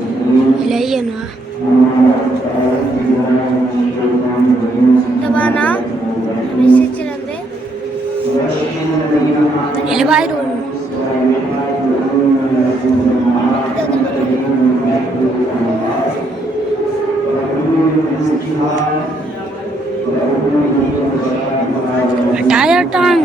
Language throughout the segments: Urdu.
Ilayin ha. Tabana. Message rande. Ilabayro. Tire time.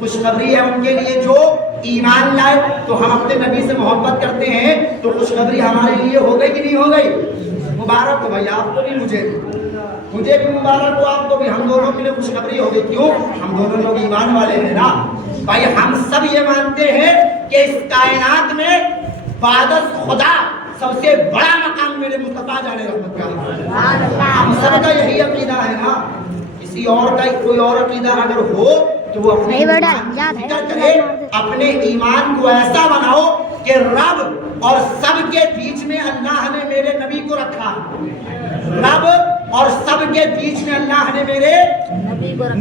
خوشخبری ہے ان کے لیے جو ایمان لائے. تو ہم اپنے نبی سے محبت کرتے ہیں تو خوشخبری ہمارے لیے ہو گئی کہ نہیں ہو گئی؟ مبارک ہو بھائی آپ کو بھی, مجھے بھی مبارک ہو, آپ کو بھی. ہم دونوں کے لیے خوشخبری ہو گئی. کیوں؟ ہم دونوں لوگ ایمان والے ہیں نا بھائی. ہم سب یہ مانتے ہیں کہ اس کائنات میں بعد از خدا سب سے بڑا مقام میرے مصطفیٰ جان رحمت کا ہے. ہم سب کا یہی عقیدہ ہے نا. کسی اور کا کوئی اور عقیدہ اگر ہو تو وہ اپنے ایمان کو ایسا بناؤ کہ رب اور سب کے بیچ میں اللہ نے میرے نبی کو رکھا. رب اور سب کے بیچ میں اللہ نے میرے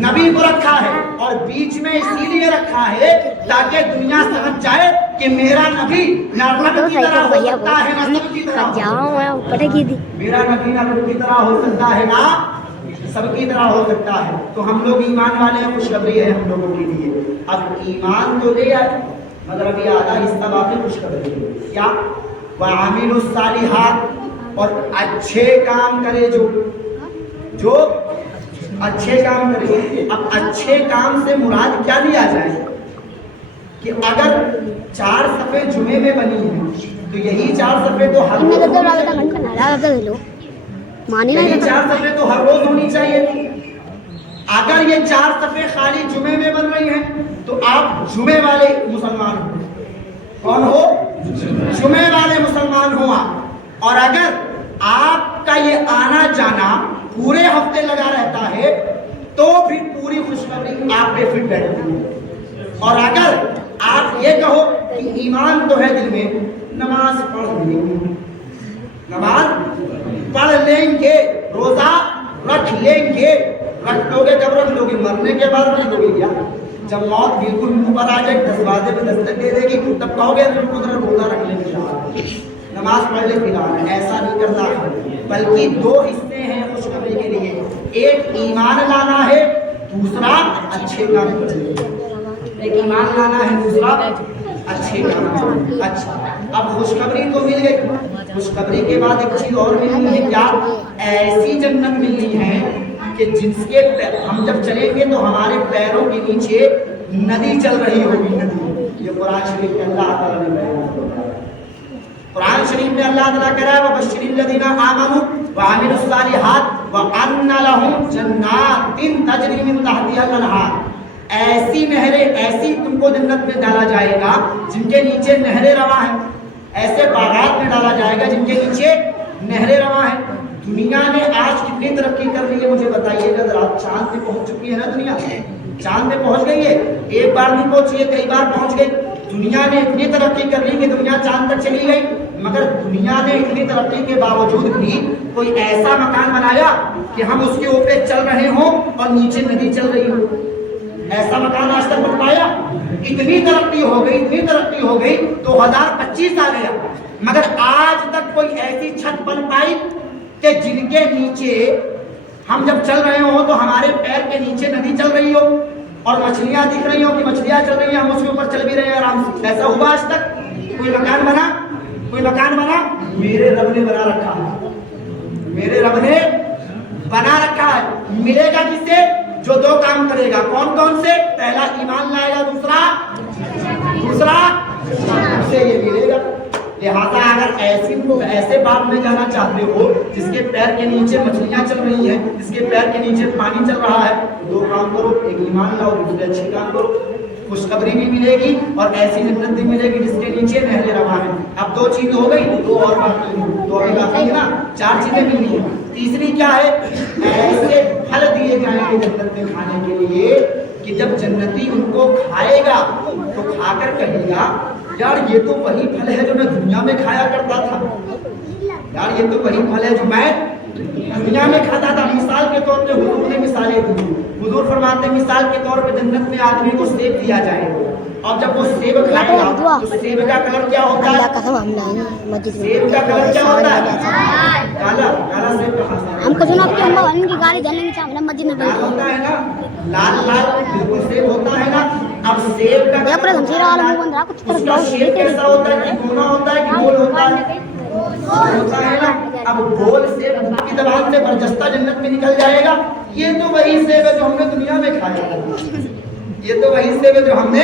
نبی کو رکھا ہے. اور بیچ میں اسی لیے رکھا ہے تاکہ دنیا سمجھ جائے کہ میرا نبی نہ رب کی طرح ہو سکتا ہے نہ سب کی طرح. میرا نبی نہ رب کی طرح ہو سکتا ہے نہ سب کی طرح ہو سکتا ہے. تو ہم لوگ ایمان والے ہیں, خوشخبری ہے ہم لوگوں کے لیے. اب ایمان تو لے آئے مگر ابھی آدھا حصہ باقی خوشخبری ہے. کیا؟ وَعَمِلُوا الصَّالِحَاتِ, اور اچھے کام کرے جو اچھے کام کرے. اب اچھے کام سے مراد کیا لیا جائے کہ اگر 4 صفحے جمعے میں بنی ہیں تو یہی 4 صفحے تو ہر روز یہی 4 صفحے تو ہر روز ہونی چاہیے تھی. اگر یہ 4 صفحے خالی جمعے میں بن رہی ہیں تو آپ جمعے والے مسلمان ہو. کون ہو؟ جمعے والے مسلمان ہو آپ. اور اگر آپ کا یہ آنا جانا پورے ہفتے لگا رہتا ہے تو پھر پوری خوشخبری آپ پہ فٹ بیٹھتی ہے. اور اگر آپ یہ کہو کہ ایمان تو ہے دل میں, نماز پڑھ لیں گے, روزہ رکھ لیں گے. رکھ لو گے کب رکھ لو گے؟ مرنے کے بعد رکھ لو گے کیا؟ جب موت بالکل منہ پر آ جائے, دروازے پہ دستک دے دے گی تب کہو گے روزہ رکھ لیں گے, نماز پڑھ لیں گے. ایسا نہیں کرنا ہے, بلکہ 2 حصے ہیں خوشخبری کے لیے. ایک ایمان لانا ہے, دوسرا اچھے کام کرنا. ایک ایمان لانا ہے, دوسرا اچھے کام. اچھا, اب خوشخبری تو مل گئی. خوشخبری کے بعد ایک چیز اور ملنی ہے. کیا؟ ایسی جنت ملنی ہے کہ جس کے ہم جب چلیں گے تو ہمارے پیروں کے نیچے ندی چل رہی ہوگی. ندی, یہ قرآن شریف میں اللہ تعالیٰ نے بیان کیا. قرآن شریف میں اللہ تعالیٰ کہہ رہا ہے وَبَشِّرِ الَّذِينَ آمَنُوا وَعَمِلُوا الصَّالِحَاتِ وَأَنَّ لَهُمْ جَنَّاتٍ تَجْرِي مِن تَحْتِهَا الْأَنْهَارُ. ایسی نہریں, ایسی تم کو جنت میں ڈالا جائے گا جن کے نیچے نہریں رواں ہیں. ایسے باغات میں ڈالا جائے گا جن کے نیچے نہریں رواں ہیں. دنیا نے آج کتنی ترقی کر لی ہے مجھے بتائیے گا ذرا. چاند پہ پہنچ چکی ہے نا دنیا, چاند پہ پہنچ گئی ہے. ایک بار نہیں پہنچی ہے, کئی بار پہنچ گئی. دنیا نے اتنی ترقی کر لی کہ دنیا چاند تک چلی گئی. مگر دنیا نے اتنی ترقی کے باوجود بھی کوئی ایسا مکان بنایا کہ ہم اس کے اوپر چل رہے ہوں اور نیچے ندی چل رہی ہو. ایسا مکان آج تک بن پایا؟ اتنی ترقی ہو گئی, اتنی ترقی ہو گئی. 2025 آ گیا مگر آج تک کوئی ایسی چھت بن پائی کہ جن کے نیچے ہم جب چل رہے ہوں تو ہمارے پیر کے نیچے ندی چل رہی ہو اور مچھلیاں دکھ رہی ہوں کہ مچھلیاں چل رہی ہیں, ہم اس کے اوپر چل بھی رہے ہیں آرام سے. ایسا ہوا آج تک؟ کوئی مکان بنا؟ کوئی مکان بنا؟ میرے رب نے بنا رکھا ہے, میرے رب نے بنا رکھا ہے. ملے گا کس سے؟ جو 2 کام کرے گا. کون کون سے؟ پہلا ایمان لائے گا, دوسرا سے یہ ملے گا. لہذا اگر ایسے باغ میں جانا چاہتے ہو جس کے پیر کے نیچے مچھلیاں چل رہی ہیں, جس کے پیر کے نیچے پانی چل رہا ہے, 2 کام کرو. ایک ایمان لاؤ, دوسرے اچھے کام کرو. خوشخبری بھی ملے گی اور ایسی جنت بھی ملے گی جس کے نیچے نہریں رواں ہیں. اب 2 چیزیں ہو گئی, 2 اور باقی ہیں. 2 ابھی باقی ہے نا, 4 چیزیں ملنی ہیں. تیسری کیا ہے؟ ایسے پھل دیے جائیں گے جنت میں کھانے کے لیے کہ جب جنتی ان کو کھائے گا تو کھا کر کہے گا یار یہ تو وہی پھل ہے جو میں دنیا میں کھایا کرتا تھا. یار یہ تو وہی پھل ہے جو میں دنیا میں کھاتا تھا. مثال کے طور پہ حضور نے مثالیں دی. حضور فرماتے ہیں مثال کے طور پہ جنت میں آدمی کو سیب دیا جائے اور جب وہ سیب کھائے گا تو سیب کا کلر کیا ہوتا ہے؟ سیب کا کلر کیا ہوتا ہے؟ کالا. کالا سیب کا ہم کو سنا کہ ہم ان کی گاڑی جلنے کی چاہیے مسجد میں بیٹھے ہوتا ہے نا, لال بالکل سیب ہوتا ہے نا. اب سیب کا اس کا شیپ کیسا ہوتا ہے کہ گونا ہوتا ہے کہ گول ہوتا ہے نا. اب گول سیب کی زبان سے برجستہ جنت میں نکل جائے گا. یہ تو وہی سیب ہے جو ہم نے دنیا میں کھایا. یہ تو وہی سیب ہے جو ہم نے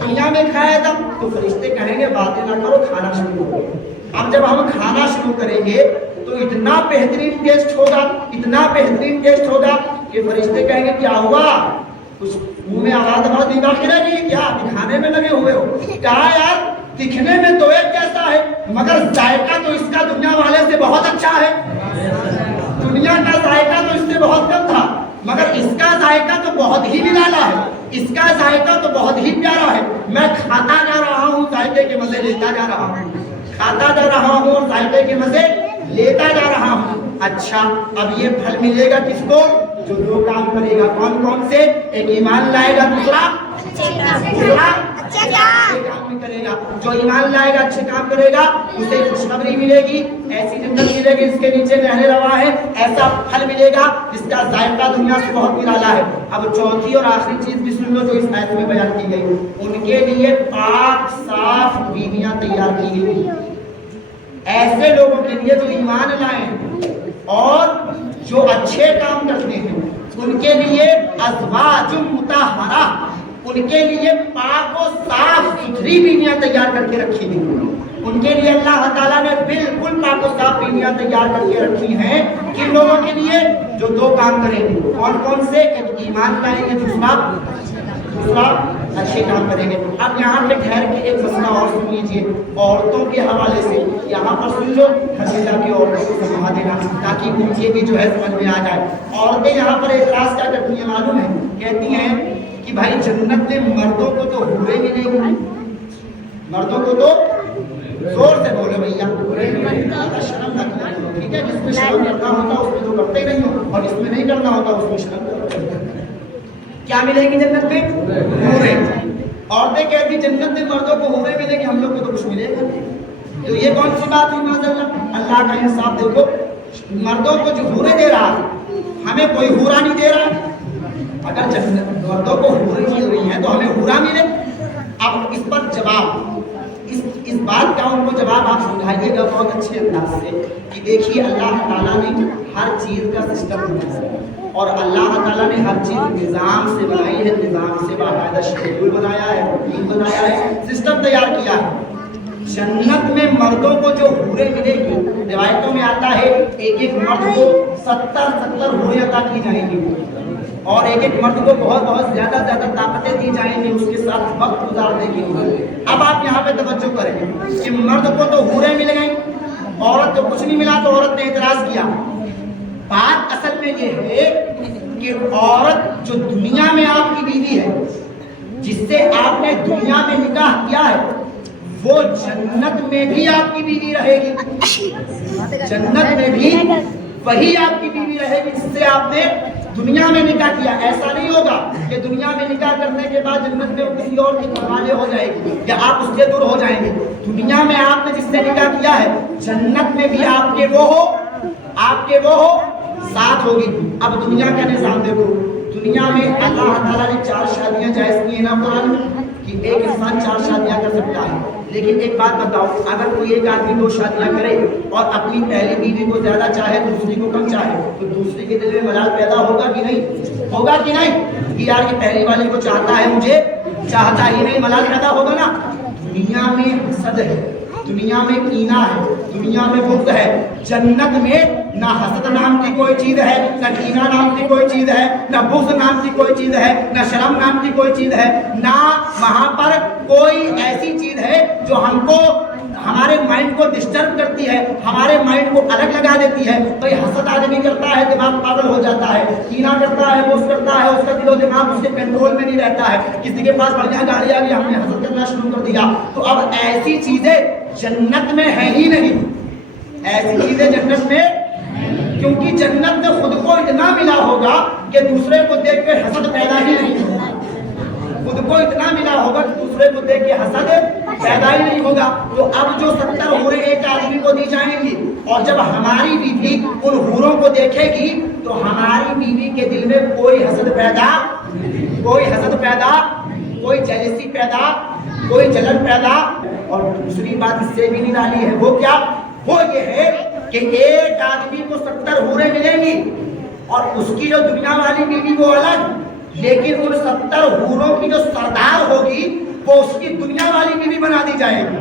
دنیا میں کھایا تھا. تو فرشتے کہیں گے باتیں نہ کرو, کھانا شروع کرو. اب جب ہم کھانا شروع کریں گے تو اتنا بہترین ٹیسٹ ہوگا, اتنا بہترین ٹیسٹ ہوگا کہ فرشتے کہیں گے کیا ہوا, کچھ منہ میں آواز نہیں باقی رہ گئی کیا, دکھانے میں لگے ہوئے ہو. کہا یار دکھنے میں تو ایک جیسا ہے مگر ذائقہ تو اس کا دنیا والے سے بہت اچھا ہے. دنیا کا ذائقہ تو اس سے بہت کم تھا مگر اس کا ذائقہ تو بہت ہی نرالا ہے, اس کا ذائقہ تو بہت ہی پیارا ہے. میں کھاتا جا رہا ہوں, ذائقے کے مزے لیتا جا رہا ہوں, کھاتا جا رہا ہوں اور ذائقے کے مزے لیتا جا رہا ہوں. اچھا اب یہ پھل ملے گا کس کو, جو دو کام کرے گا. کون کون سے, ایک ایمان لائے گا, دوسرا اچھے کام بھی کرے گا. جو ایمان لائے گا, اچھے کام کرے گا, اسے خوشخبری ملے گی, ایسی جنت ملے گی جس کے نیچے نہریں رواں ہیں, ایسا پھل ملے گا جس کا ذائقہ دنیا سے بہت نرالا ہے. اب چوتھی اور آخری چیز بھی سن لو جو اس آیت میں بیان کی گئی, ان کے لیے پاک صاف بیویاں تیار کی گئی. ایسے لوگوں کے لیے جو ایمان لائیں اور جو اچھے کام کرتے ہیں, ان کے لیے ازواج مطہرہ, ان کے لیے پاک و صاف ستھری بیویاں تیار کر کے رکھی گئی. ان کے لیے اللہ تعالیٰ نے بالکل پاک و صاف بیویاں تیار کر کے رکھی ہیں. کن لوگوں کے لیے, جو دو کام کریں گے. کون کون سے, ایک ایمان لائیں گے, دوسرا اچھے کام کریں گے. اب یہاں پہ ٹھہر کے ایک مسئلہ اور سن لیجیے عورتوں کے حوالے سے. یہاں پر سن لو, حسیدہ کی عورتوں کو سمجھا دینا تاکہ ان کے بھی جو ہے سمجھ میں آ جائے. عورتیں یہاں پر اعتراض کیا کرتی ہیں معلوم ہے, کہتی ہیں کہ بھائی جنت میں مردوں کو تو حوریں ملیں گی, مردوں کو تو زور سے بولو بھیا, شرم نہ کرو, ٹھیک ہے, جس میں شرم کرنا ہوتا اس میں تو کرتے ہی نہیں ہو, اور جس میں نہیں کرنا ہوتا اس میں شرم کرتے. کیا ملے گی جنت میں, حوریں. عورتیں کہتی جنت میں مردوں کو حوریں ملے گی, ہم لوگ کو تو کچھ ملے گا. تو یہ کون سی بات ہوئی معاذ اللہ, اللہ کا انصاف دیکھو. مردوں کو جو حوریں دے رہا ہے, ہمیں کوئی حورا نہیں دے رہا. اگر جنت مردوں کو حوریں مل رہی ہیں تو ہمیں حورا ملے. اب اس پر جواب, اس بات کا ان کو جواب آپ سمجھائیے گا بہت اچھے انداز سے کہ دیکھیے اللہ تعالیٰ نے ہر چیز کا سسٹم بنایا ہے, اور اللہ تعالیٰ نے ہر چیز نظام سے بنائی ہے, نظام سے باقاعدہ شیڈول بنایا ہے, روٹین بنایا ہے, سسٹم تیار کیا ہے. جنت میں مردوں کو جو حوریں ملے گی, روایتوں میں آتا ہے ایک ایک مرد کو 70 حوریں عطا کی جائیں گی, اور ایک ایک مرد کو بہت زیادہ طاقتیں دی جائیں گی اس کے ساتھ وقت گزارنے کے لیے. اب آپ یہاں پہ توجہ کریں کہ مرد کو تو حوریں مل گئیں, عورت کو کچھ نہیں ملا, تو عورت نے اعتراض کیا. بات اصل میں یہ ہے کہ عورت جو دنیا میں آپ کی بیوی ہے, جس سے آپ نے دنیا میں نکاح کیا ہے, وہ جنت میں بھی آپ کی بیوی رہے گی. جنت میں بھی وہی آپ کی بیوی رہے گی جس سے آپ نے دنیا میں نکاح کیا. ایسا نہیں ہوگا کہ دنیا میں نکاح کرنے کے بعد جنت میں وہ کسی اور کی حوالے ہو جائے گی یا آپ اس سے دور ہو جائیں گے. دنیا میں آپ نے جس سے نکاح کیا ہے, جنت میں بھی آپ کے وہ ہو ساتھ ہوگی. اب دنیا کا نظام دیکھو, دنیا میں اللہ تعالیٰ نے 4 شادیاں جائز کی ہیں نا قرآن میں, کہ ایک انسان 4 شادیاں کر سکتا ہے. لیکن ایک بات بتاؤ, اگر کوئی ایک آدمی 2 شادیاں کرے اور اپنی پہلی بیوی کو زیادہ چاہے, دوسری کو کم چاہے, تو دوسری کے دل میں ملال پیدا ہوگا کہ نہیں, ہوگا کہ نہیں, کہ یار یہ پہلی والی کو چاہتا ہے, مجھے چاہتا ہی نہیں, ملال پیدا ہوگا نا. دنیا میں حسد ہے, دنیا میں کینہ ہے, دنیا میں بغض ہے. جنت میں نہ حسد نام کی کوئی چیز ہے, نہ کینہ نام کی کوئی چیز ہے, نہ بغض نام کی کوئی چیز ہے, نہ شرم نام کی کوئی چیز ہے, نہ وہاں پر کوئی ایسی چیز ہے جو ہم کو ہمارے مائنڈ کو ڈسٹرب کرتی ہے, ہمارے مائنڈ کو الگ لگا دیتی ہے. کوئی حسد آدمی کرتا ہے دماغ پاگل ہو جاتا ہے, کینہ کرتا ہے, بغض کرتا ہے, اس کا دل و دماغ اس کے کنٹرول میں نہیں رہتا ہے. کسی کے پاس بڑھیا گاڑی آ گئی, ہم نے حسد کرنا شروع کر دیا. تو اب ایسی چیزیں جنت میں ہے ہی نہیں, ایسی چیزیں جنت میں, کیونکہ جنت میں خود کو اتنا ملا ہوگا کہ دوسرے کو دیکھ کے حسد پیدا ہی نہیں ہوگا. خود کو اتنا ملا ہوگا کہ دوسرے کو دیکھ کے حسد پیدا ہی نہیں ہوگا. تو اب جو 70 حوریں ایک آدمی کو دی جائیں گی, اور جب ہماری بیوی ان حوروں کو دیکھے گی تو ہماری بیوی کے دل میں کوئی حسد پیدا, کوئی جیلسی پیدا, کوئی جلن پیدا. اور دوسری بات اس سے بھی نہیں ڈالی ہے, وہ کیا, وہ یہ ہے کہ ایک آدمی کو 70 حوریں ملیں گی, اور اس کی جو دنیا والی بیوی وہ الگ, لیکن ان 70 حوروں کی جو سردار ہوگی وہ اس کی دنیا والی بیوی بنا دی جائے گی.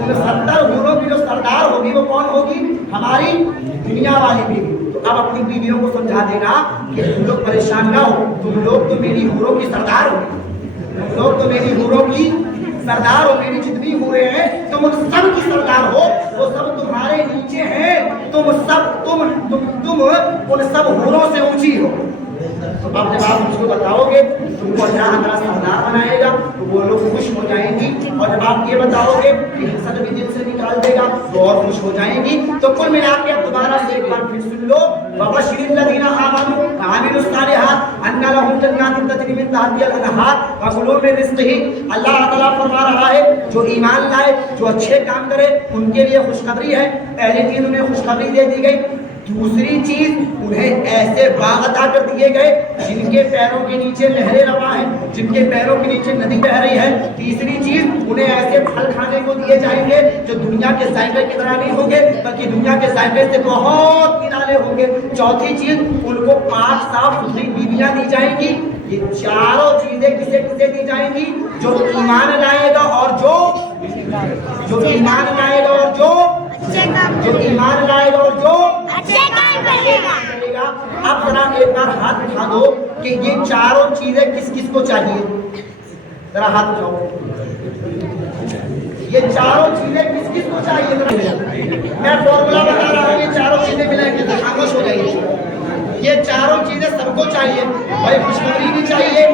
ان 70 حوروں کی جو سردار ہوگی وہ کون ہوگی؟ ہماری دنیا والی بیوی. تو اب اپنی بیویوں کو سمجھا دینا کہ تم لوگ پریشان نہ ہو, تم لوگ تو میری حوروں کی سردار ہو, تم لوگ تو میری حوروں کی سردار ہو. میری جتنی حوریں ہیں تم ان سب کی سردار ہو, وہ سب تمہارے نیچے ہیں, تم ان سب حوروں سے اونچی ہو. تو اب جب آپ مجھ کو بتاؤ گے تم کو اللہ تعالیٰ سردار بنائے گا تو وہ لوگ خوش ہو جائیں گی, اور جب آپ یہ بتاؤ گے کہ حسد بھی دل سے نکال دے گا تو اور خوش ہو جائیں گی. تو کل ملا کے اب دوبارہ سے ایک بار پھر سن لو, وَبَشِّرِ الَّذِينَ آمَنُوا وَعَمِلُوا الصَّالِحَاتِ أَنَّ لَهُمْ جَنَّاتٌ تَجْرِي مِن تَحْتِهَا الْأَنْهَارُ وَكُلُوا مِن رِزْقِهِ. اللہ تعالیٰ فرما رہا ہے جو ایمان لائے, جو اچھے کام کرے ان کے لیے خوشخبری ہے. پہلی چیز انہیں خوشخبری دے دی گئی. دوسری چیز انہیں ایسے باغ عطا کر دیے گئے جن کے پیروں کے نیچے نہریں رواں ہیں, جن کے پیروں کے نیچے ندی بہ رہی ہے. تیسری چیز انہیں ایسے پھل کھانے کو دیے جائیں گے جو دنیا کے ذائقے کی طرح نہیں ہوں گے بلکہ دنیا کے ذائقے سے بہت نرالے ہوں گے. چوتھی چیز ان کو پاک صاف ستھری بیویاں دی جائیں گی. یہ چاروں چیزیں کسے کسے دی جائیں گی؟ جو ایمان لائے گا اور جو ایمان لائے گا اور جو ایمان لائے گا اور جو کرے گا. اب ذرا ایک بار ہاتھ اٹھا دو کہ یہ چاروں چیزیں کس کس کو چاہیے. ذرا ہاتھ اٹھاؤ, یہ چاروں چیزیں کس کس کو چاہیے. میں فارمولا بتا رہا ہوں, یہ چاروں چیزیں ملیں گے تو خاموش ہو جائیے. یہ چاروں چیزیں سب کو چاہیے بھائی. خوشخبری بھی چاہیے,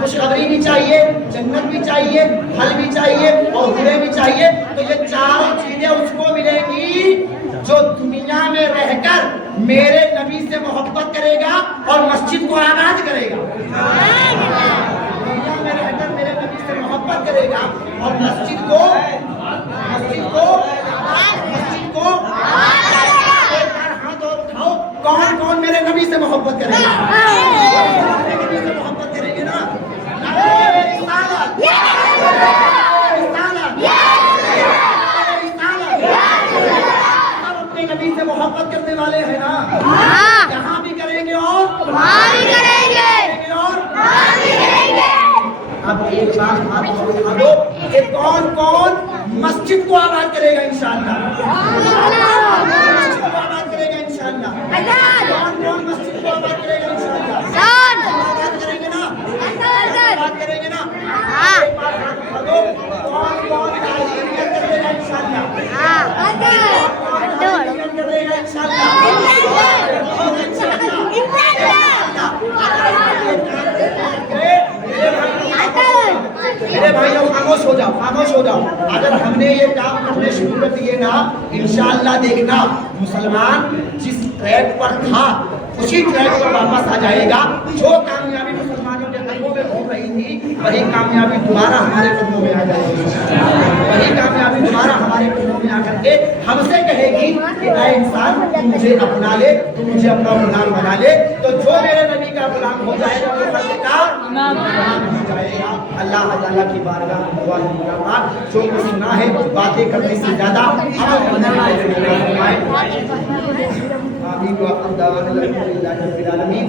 خوشخبری بھی چاہیے, جنت بھی چاہیے, پھل بھی چاہیے اور حوریں بھی چاہیے. تو یہ چاروں چیزیں اس کو ملیں گی جو دنیا میں رہ کر میرے نبی سے محبت کرے گا اور مسجد کو آباد کرے گا. دنیا میں رہ کر میرے نبی سے محبت کرے گا اور مسجد کو ہاتھ اور اٹھاؤ, کون کون میرے نبی سے محبت کرے گا؟ میرے نبی سے محبت کریں گے نا. نبی سے محبت کرنے والے ہیں نا, یہاں بھی کریں گے اور وہاں بھی کریں گے اور وہاں بھی کریں گے. اب ایک بات ہاتھ اٹھا دو کہ کون کون مسجد کو آباد کرے گا انشاءاللہ. مسجد کو آباد کرے گا انشاءاللہ. کون کون مسجد کو آباد کرے گا انشاءاللہ. آباد کریں گے نا, آباد کریں گے نا. ایک بات ہاتھ اٹھا دو, کون کون تعلیم کرے گا انشاءاللہ. میرے بھائیوں خاموش ہو جاؤ, خاموش ہو جاؤ. اگر ہم نے یہ کام کرنے شروع کر دیے نا, انشاءاللہ دیکھنا مسلمان جس ٹریک پر تھا اسی ٹریک پر واپس آ جائے گا. جو کامیابی مسلمانوں کے قدموں میں گھوم رہی تھی وہی کامیابی دوبارہ ہمارے قدموں میں آ جائے گی. وہی کامیابی دوبارہ ہمارے قدموں میں آ کر کے ہم سے کہے گی کہ اے انسان تو مجھے اپنا لے, تو مجھے اپنا غلام بنا لے. تو جو میرے نبی کا غلام ہو جائے گا وہ خلق کا امام ہو جائے گا. اللہ تعالیٰ کی بارگاہ میں دعا ہے جو کچھ سنا ہے باتیں کرنے سے زیادہ عمل کرنے والے فرمائے. آمین. وآخر دعوانا الحمدللہ رب العالمین.